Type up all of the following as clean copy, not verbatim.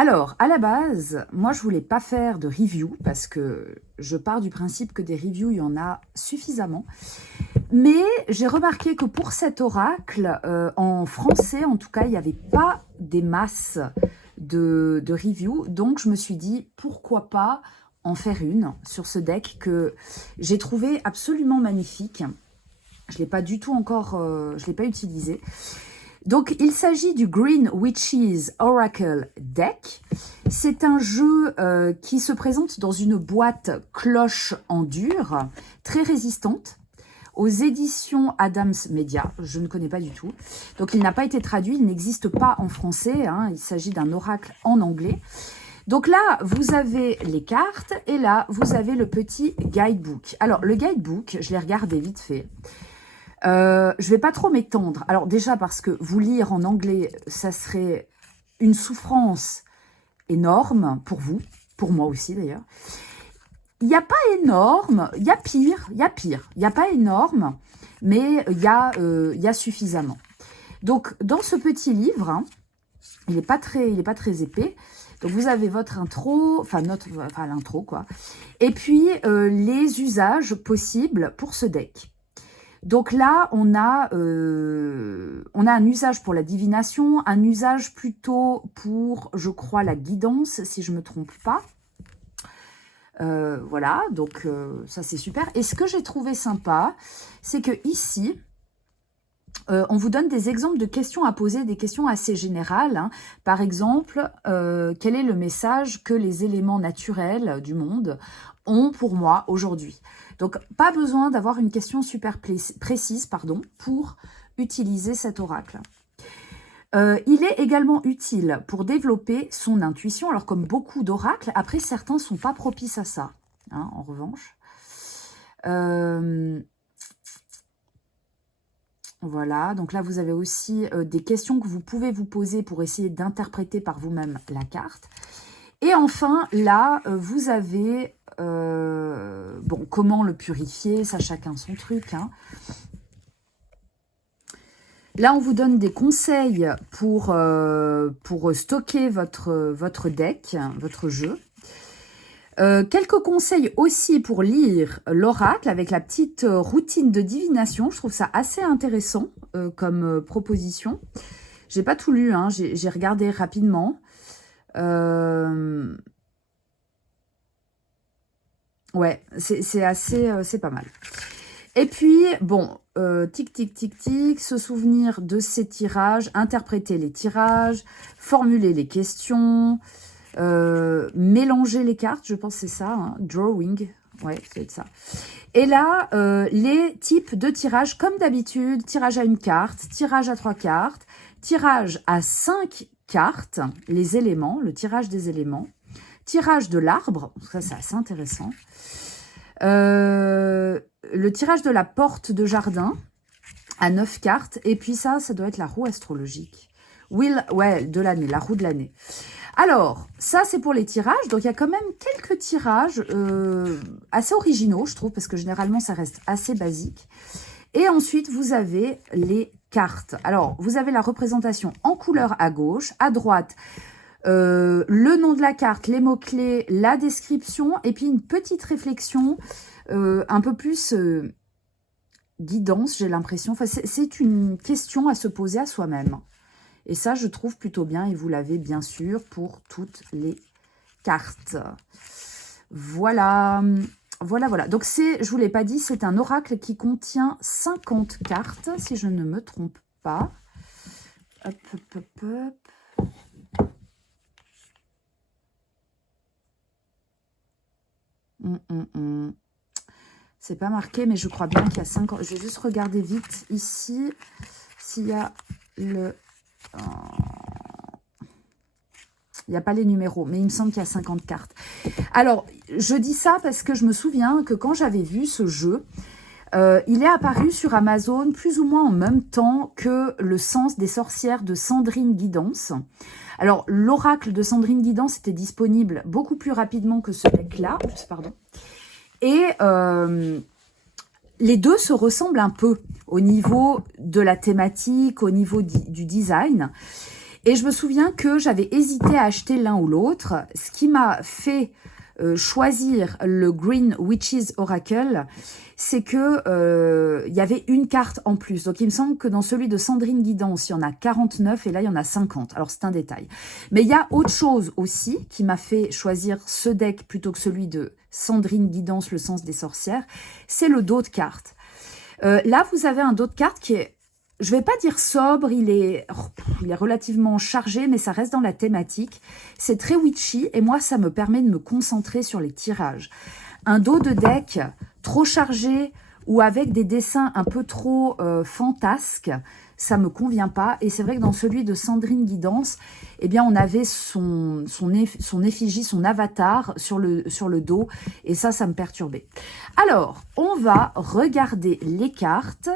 Alors, à la base, moi, je voulais pas faire de review parce que je pars du principe que des reviews, il y en a suffisamment. Mais j'ai remarqué que pour cet oracle, en français, en tout cas, il n'y avait pas des masses de reviews. Donc, je me suis dit, pourquoi pas en faire une sur ce deck que j'ai trouvé absolument magnifique. Je ne l'ai pas du tout encore, je ne l'ai pas utilisé. Donc, il s'agit du Green Witches Oracle Deck. C'est un jeu qui se présente dans une boîte cloche en dur, très résistante, aux éditions Adams Media. Je ne connais pas du tout. Donc, il n'a pas été traduit, il n'existe pas en français. Hein, il s'agit d'un oracle en anglais. Donc là, vous avez les cartes et là, vous avez le petit guidebook. Alors, le guidebook, je l'ai regardé vite fait. Je vais pas trop m'étendre. Alors déjà parce que vous lire en anglais, ça serait une souffrance énorme pour vous, pour moi aussi d'ailleurs. Il n'y a pas énorme, il y a pire, il y a pire. Il n'y a pas énorme, mais il y a suffisamment. Donc dans ce petit livre, hein, il n'est pas très épais. Donc vous avez votre intro, enfin l'intro quoi. Et puis les usages possibles pour ce deck. Donc là, on a un usage pour la divination, un usage plutôt pour, je crois, la guidance, si je ne me trompe pas. Voilà, donc ça c'est super. Et ce que j'ai trouvé sympa, c'est que ici, on vous donne des exemples de questions à poser, des questions assez générales. Hein. Par exemple, quel est le message que les éléments naturels du monde ont pour moi aujourd'hui? Donc, pas besoin d'avoir une question super précise pour utiliser cet oracle. Il est également utile pour développer son intuition. Alors, comme beaucoup d'oracles, après, certains ne sont pas propices à ça, hein, en revanche. Voilà, donc là, vous avez aussi des questions que vous pouvez vous poser pour essayer d'interpréter par vous-même la carte. Et enfin, là, vous avez... bon, comment le purifier, ça chacun son truc. Hein. Là, on vous donne des conseils pour stocker votre deck, votre jeu. Quelques conseils aussi pour lire l'oracle avec la petite routine de divination. Je trouve ça assez intéressant comme proposition. J'ai pas tout lu, hein, j'ai regardé rapidement. Ouais, c'est assez, c'est pas mal. Et puis, bon, tic, tic, tic, tic, se souvenir de ces tirages, interpréter les tirages, formuler les questions, mélanger les cartes, je pense que c'est ça, hein, drawing, ouais, c'est ça. Et là, les types de tirages, comme d'habitude, tirage à une carte, tirage à 3 cartes, tirage à 5 cartes, les éléments, le tirage des éléments, tirage de l'arbre, ça c'est assez intéressant. Le tirage de la porte de jardin à 9 cartes. Et puis ça doit être la roue astrologique. Ouais, de l'année, la roue de l'année. Alors, ça c'est pour les tirages. Donc il y a quand même quelques tirages assez originaux, je trouve, parce que généralement ça reste assez basique. Et ensuite, vous avez les cartes. Alors, vous avez la représentation en couleur à gauche, à droite, le nom de la carte, les mots-clés, la description, et puis une petite réflexion un peu plus guidance, j'ai l'impression. Enfin, c'est une question à se poser à soi-même. Et ça, je trouve plutôt bien, et vous l'avez bien sûr pour toutes les cartes. Voilà. Voilà. Donc, je ne vous l'ai pas dit, c'est un oracle qui contient 50 cartes, si je ne me trompe pas. Hop, hop, hop, hop. C'est pas marqué, mais je crois bien qu'il y a 50. Je vais juste regarder vite ici s'il y a le... Il n'y a pas les numéros, mais il me semble qu'il y a 50 cartes. Alors, je dis ça parce que je me souviens que quand j'avais vu ce jeu, il est apparu sur Amazon plus ou moins en même temps que le Sens des sorcières de Sandrine Guidance. Alors, l'oracle de Sandrine Guidance était disponible beaucoup plus rapidement que ce deck-là. Pardon. Et les deux se ressemblent un peu au niveau de la thématique, au niveau du design. Et je me souviens que j'avais hésité à acheter l'un ou l'autre. Ce qui m'a fait choisir le Green Witches Oracle, c'est que il y avait une carte en plus. Donc, il me semble que dans celui de Sandrine Guidance, il y en a 49 et là, il y en a 50. Alors, c'est un détail. Mais il y a autre chose aussi qui m'a fait choisir ce deck plutôt que celui de Sandrine Guidance, le sens des sorcières. C'est le dos de carte. Là, vous avez un dos de carte qui est, je vais pas dire sobre, il est relativement chargé, mais ça reste dans la thématique. C'est très witchy et moi, ça me permet de me concentrer sur les tirages. Un dos de deck trop chargé ou avec des dessins un peu trop fantasques, ça me convient pas. Et c'est vrai que dans celui de Sandrine Guidance, eh bien, on avait son effigie, son avatar sur le dos. Et ça me perturbait. Alors, on va regarder les cartes.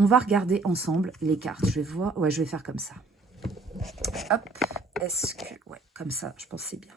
On va regarder ensemble les cartes. Je vais voir. Ouais, je vais faire comme ça. Hop. Est-ce que... Ouais, comme ça, je pense que c'est bien.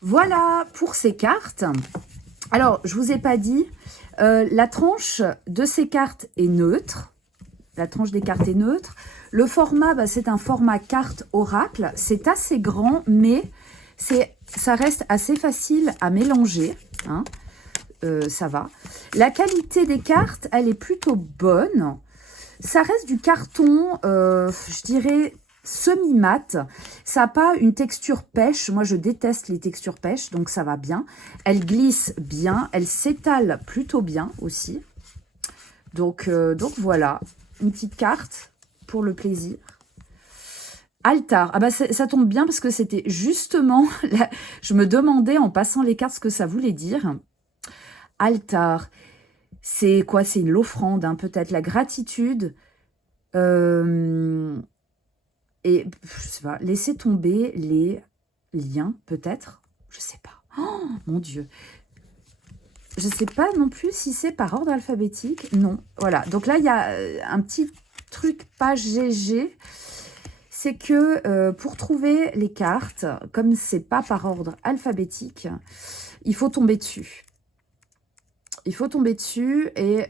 Voilà pour ces cartes. Alors, je ne vous ai pas dit, la tranche de ces cartes est neutre. La tranche des cartes est neutre. Le format, bah, c'est un format carte oracle. C'est assez grand, mais ça reste assez facile à mélanger. Hein. Ça va. La qualité des cartes, elle est plutôt bonne. Ça reste du carton, je dirais, semi-mat. Ça n'a pas une texture pêche. Moi, je déteste les textures pêche, donc ça va bien. Elle glisse bien. Elle s'étale plutôt bien aussi. Donc voilà, une petite carte pour le plaisir. Altar. Ah bah ça tombe bien parce que c'était justement... je me demandais en passant les cartes ce que ça voulait dire. Altar. C'est quoi? C'est l'offrande, hein, peut-être la gratitude. Et je sais pas, laisser tomber les liens, peut-être. Je sais pas. Oh, mon Dieu. Je sais pas non plus si c'est par ordre alphabétique. Non, voilà. Donc là, il y a un petit truc pas GG. C'est que pour trouver les cartes, comme c'est pas par ordre alphabétique, il faut tomber dessus. Il faut tomber dessus et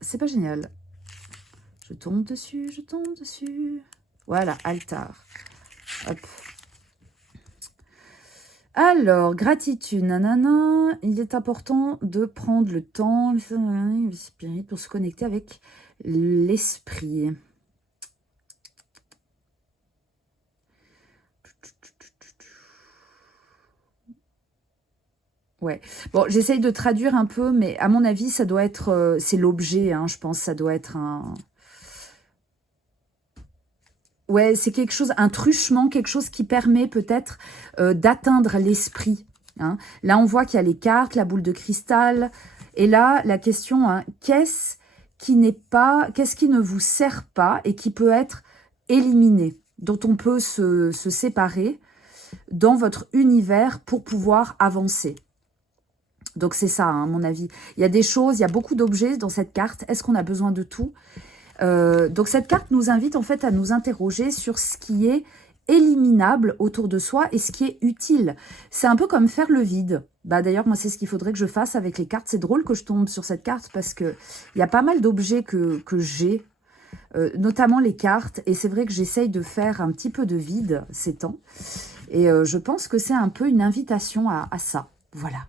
c'est pas génial. Je tombe dessus, je tombe dessus. Voilà, altar. Hop. Alors, gratitude, nanana. Il est important de prendre le temps pour se connecter avec l'esprit. Ouais. Bon, j'essaye de traduire un peu, mais à mon avis, ça doit être... c'est l'objet, hein, je pense. Ça doit être un... Ouais, c'est quelque chose, un truchement, quelque chose qui permet peut-être d'atteindre l'esprit. Hein. Là, on voit qu'il y a les cartes, la boule de cristal. Et là, la question, hein, qu'est-ce qui ne vous sert pas et qui peut être éliminé, dont on peut se séparer dans votre univers pour pouvoir avancer. Donc, c'est ça, hein, à mon avis. Il y a des choses, il y a beaucoup d'objets dans cette carte. Est-ce qu'on a besoin de tout ? Donc, cette carte nous invite en fait à nous interroger sur ce qui est éliminable autour de soi et ce qui est utile. C'est un peu comme faire le vide. Bah, d'ailleurs, moi, c'est ce qu'il faudrait que je fasse avec les cartes. C'est drôle que je tombe sur cette carte parce qu'il y a pas mal d'objets que j'ai, notamment les cartes. Et c'est vrai que j'essaye de faire un petit peu de vide ces temps. Et je pense que c'est un peu une invitation à ça. Voilà.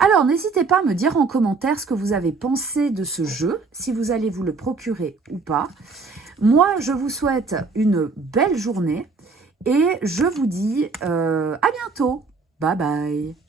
Alors, n'hésitez pas à me dire en commentaire ce que vous avez pensé de ce jeu, si vous allez vous le procurer ou pas. Moi, je vous souhaite une belle journée et je vous dis à bientôt. Bye bye.